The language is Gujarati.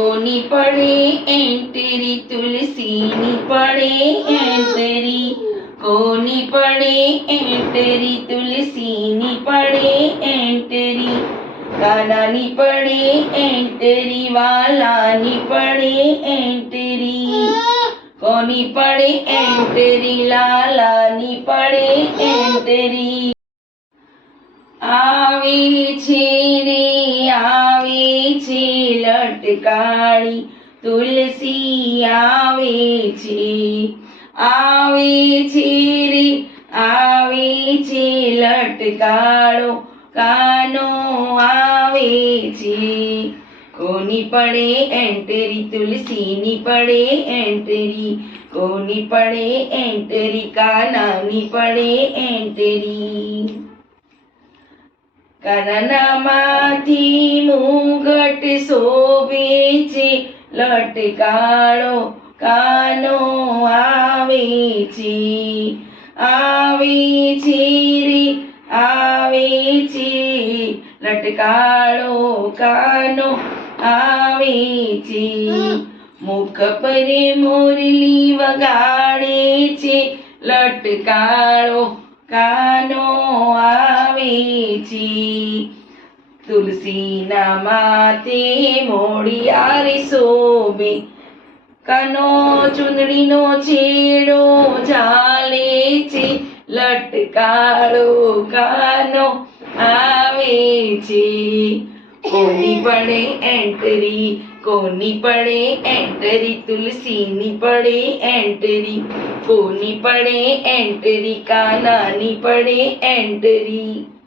કોની પડે એન્ટરી તુલસીની પડે એન્ટરી કોની પડે એન્ટરી તુલસીની પડે એન્ટરી કાનાની પડે એન્ટરી વાલાની પડે એન્ટરી કોની પડે એન્ટરી લાલાની પડે એન્ટરી આવે છે રે છે લટકાળી તુલસી આવે છે આવે છે રે, આવે છે લટકાળો, કાનો આવે છે. કોની પડે એન્ટરી તુલસીની પડે એન્ટરી કોની પડે એન્ટરી કાનાની પડે એન્ટરી કાનામાંથી મુગટ શોભે છે લટકાળો કાનો આવે છી આવી છીરી આવે છે લટકાળો કાનો આવે છે મુખ પરે મોરલી વગાડે છે, લટકાળો કાનો આવે છે તુલસીના માતે મોડી આરી શોભે. કાનો ચુંદડીનો છેડો ચાલે છે, લટકાળો કાનો આવે છે. કોની પડે એન્ટરી, કોની પડે એન્ટરી, તુલસીની પડે એન્ટરી. કોની પડે એન્ટરી, કાનાની પડે એન્ટરી.